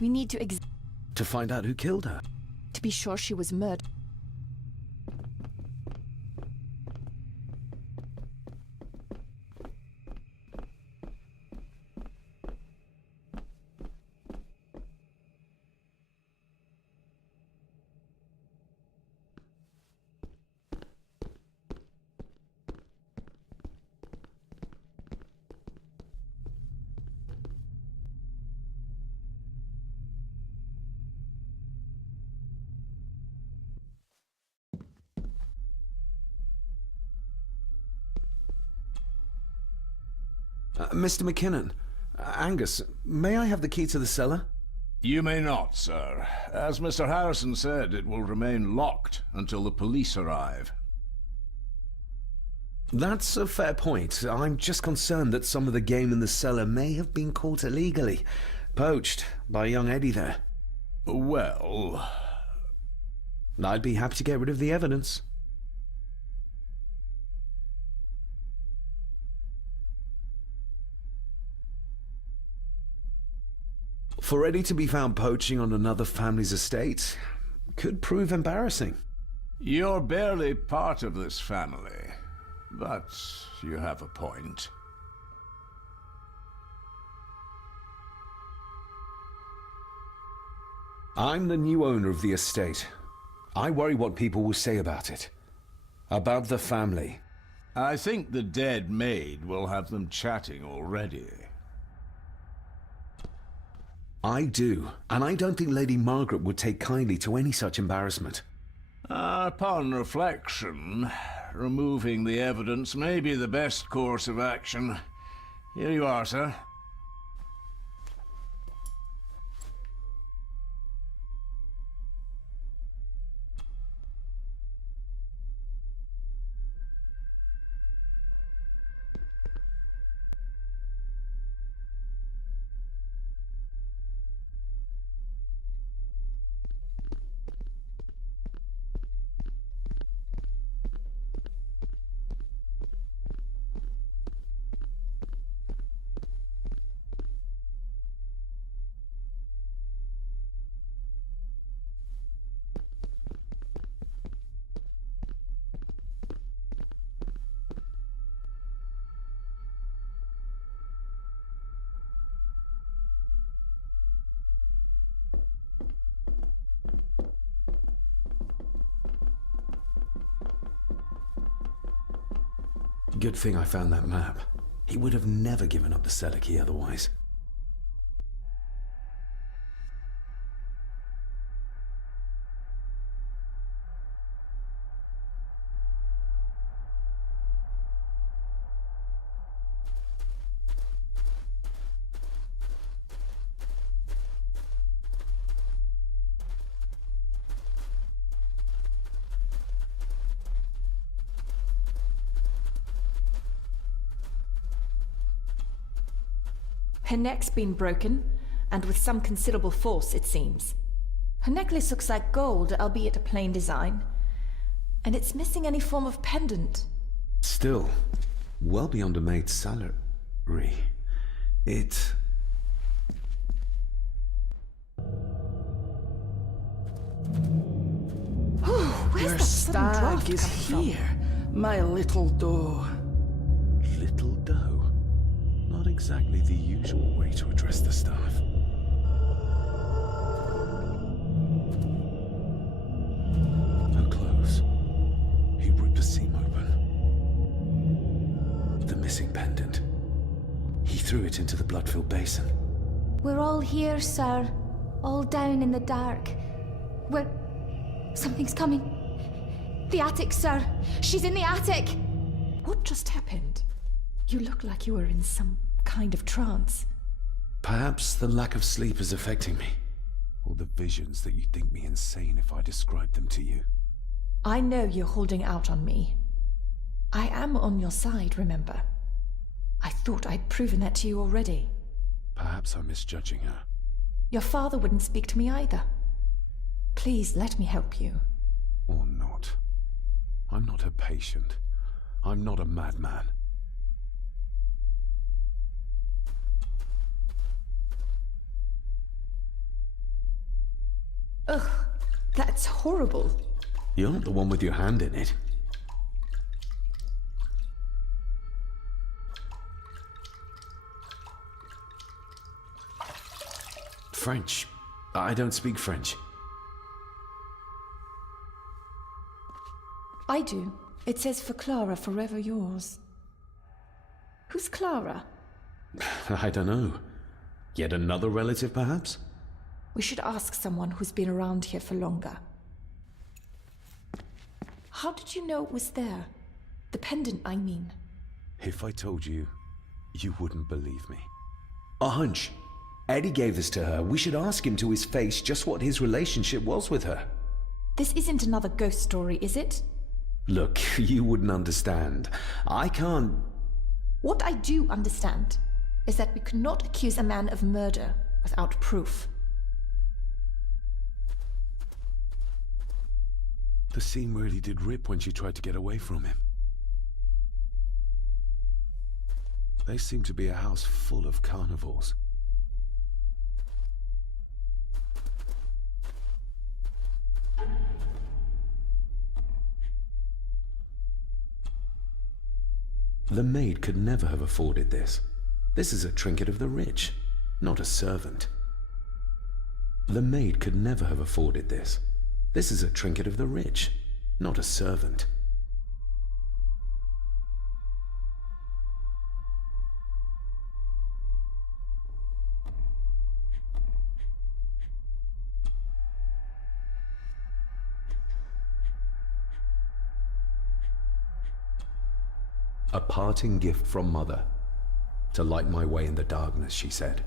We need to To find out who killed her. to be sure she was murdered. Mr. McKinnon. Angus, may I have the key to the cellar? You may not, sir. As Mr. Harrison said, it will remain locked until the police arrive. That's a fair point. I'm just concerned that some of the game in the cellar may have been caught illegally. Poached by young Eddie there. Well... I'd be happy to get rid of the evidence. For Eddie to be found poaching on another family's estate could prove embarrassing. You're barely part of this family, but you have a point. I'm the new owner of the estate. I worry what people will say about it. About the family. I think the dead maid will have them chatting already. I do, and I don't think Lady Margaret would take kindly to any such embarrassment. Upon reflection, removing the evidence may be the best course of action. Here you are, sir. Good thing I found that map. He would have never given up the cellar key otherwise. Her neck's been broken, and with some considerable force, it seems. Her necklace looks like gold, albeit a plain design. And it's missing any form of pendant. Still, well beyond a maid's salary. It... Where's Your that sudden stag draft is coming here, my little doe. Little doe. Not exactly the usual way to address the staff. No clothes. He ripped a seam open. The missing pendant. He threw it into the blood-filled basin. We're all here, sir. All down in the dark. We're... Something's coming. The attic, sir. She's in the attic! What just happened? You look like you were in some kind of trance. Perhaps the lack of sleep is affecting me. Or the visions that you'd think me insane if I described them to you. I know you're holding out on me. I am on your side, remember? I thought I'd proven that to you already. Perhaps I'm misjudging her. Your father wouldn't speak to me either. Please let me help you. Or not. I'm not a patient. I'm not a madman. Ugh, that's horrible. You're not the one with your hand in it. French. I don't speak French. I do. It says for Clara, forever yours. Who's Clara? I don't know. Yet another relative, perhaps? We should ask someone who's been around here for longer. How did you know it was there? The pendant, I mean. If I told you, you wouldn't believe me. A hunch. Eddie gave this to her. We should ask him to his face just what his relationship was with her. This isn't another ghost story, is it? Look, you wouldn't understand. I can't... What I do understand is that we could not accuse a man of murder without proof. The scene really did rip when she tried to get away from him. They seem to be a house full of carnivores. The maid could never have afforded this. This is a trinket of the rich, not a servant. The maid could never have afforded this. This is a trinket of the rich, not a servant. A parting gift from Mother, to light my way in the darkness, she said.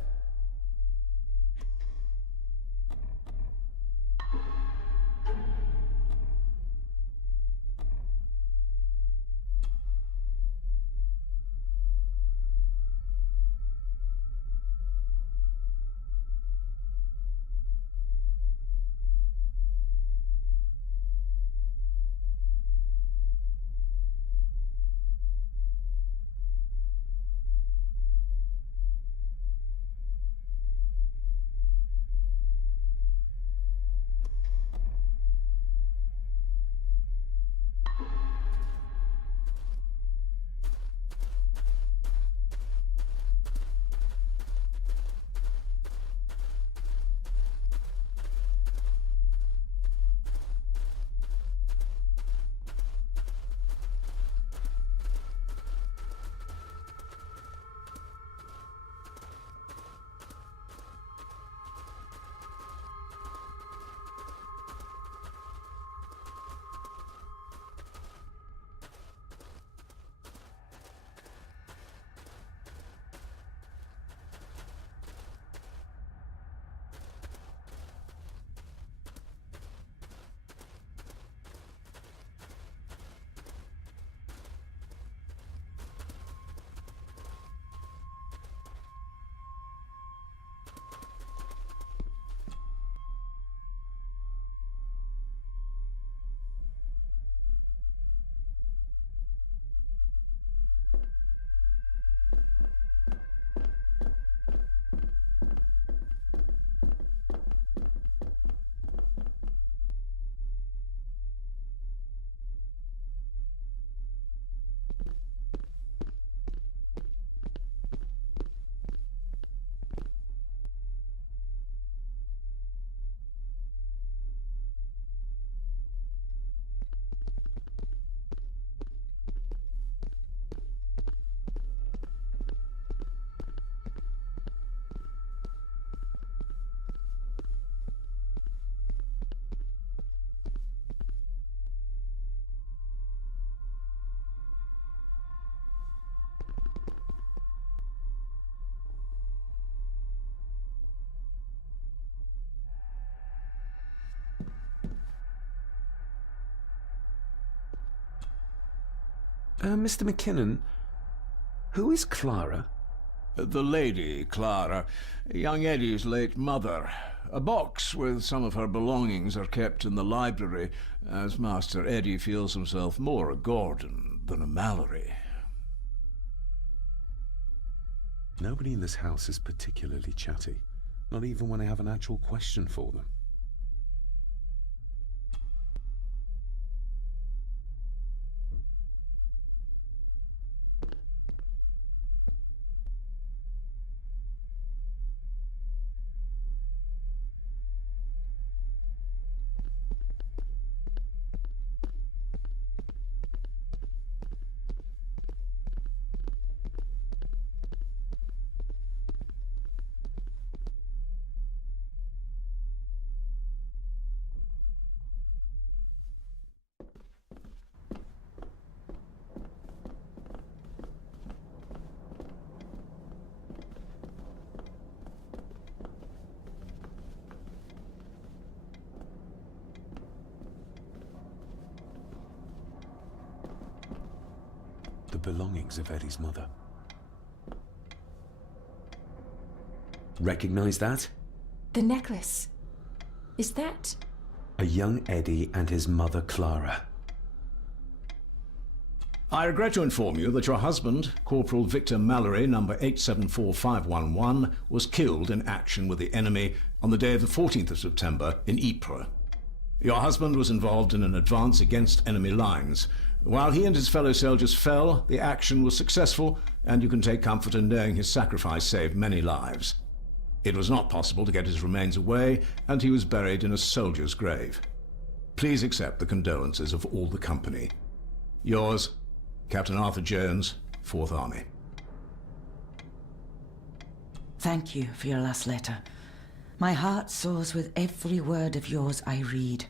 Mr. McKinnon, who is Clara? The lady, Clara, young Eddie's late mother. A box with some of her belongings are kept in the library, as Master Eddie feels himself more a Gordon than a Mallory. Nobody in this house is particularly chatty, not even when I have an actual question for them. The belongings of Eddie's mother. Recognize that? The necklace. Is that... A young Eddie and his mother Clara. I regret to inform you that your husband, Corporal Victor Mallory, number 874511, was killed in action with the enemy on the day of the 14th of September in Ypres. Your husband was involved in an advance against enemy lines. While he and his fellow soldiers fell, the action was successful, and you can take comfort in knowing his sacrifice saved many lives. It was not possible to get his remains away, and he was buried in a soldier's grave. Please accept the condolences of all the company. Yours, Captain Arthur Jones, 4th Army. Thank you for your last letter. My heart soars with every word of yours I read.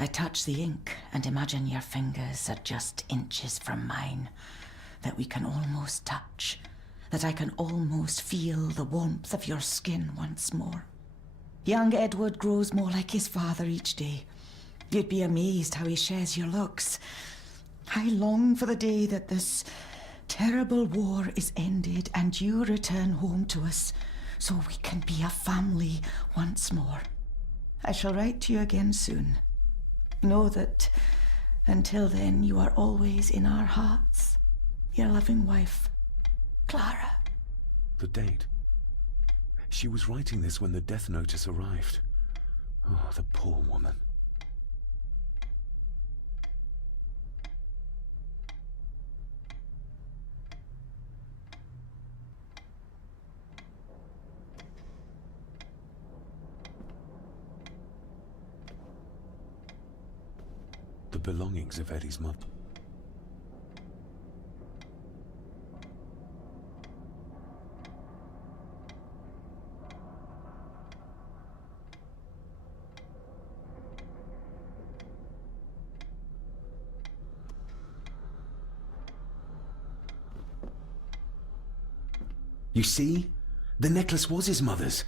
I touch the ink and imagine your fingers are just inches from mine, that we can almost touch, that I can almost feel the warmth of your skin once more. Young Edward grows more like his father each day. You'd be amazed how he shares your looks. I long for the day that this terrible war is ended and you return home to us, so we can be a family once more. I shall write to you again soon. Know that until then you are always in our hearts. Your loving wife, Clara. The date. She was writing this when the death notice arrived. Oh, the poor woman. The belongings of Eddie's mother. You see? The necklace was his mother's.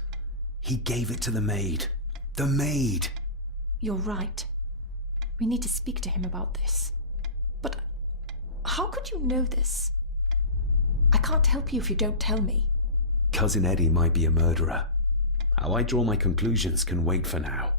He gave it to the maid. The maid! You're right. We need to speak to him about this. But how could you know this? I can't help you if you don't tell me. Cousin Eddie might be a murderer. How I draw my conclusions can wait for now.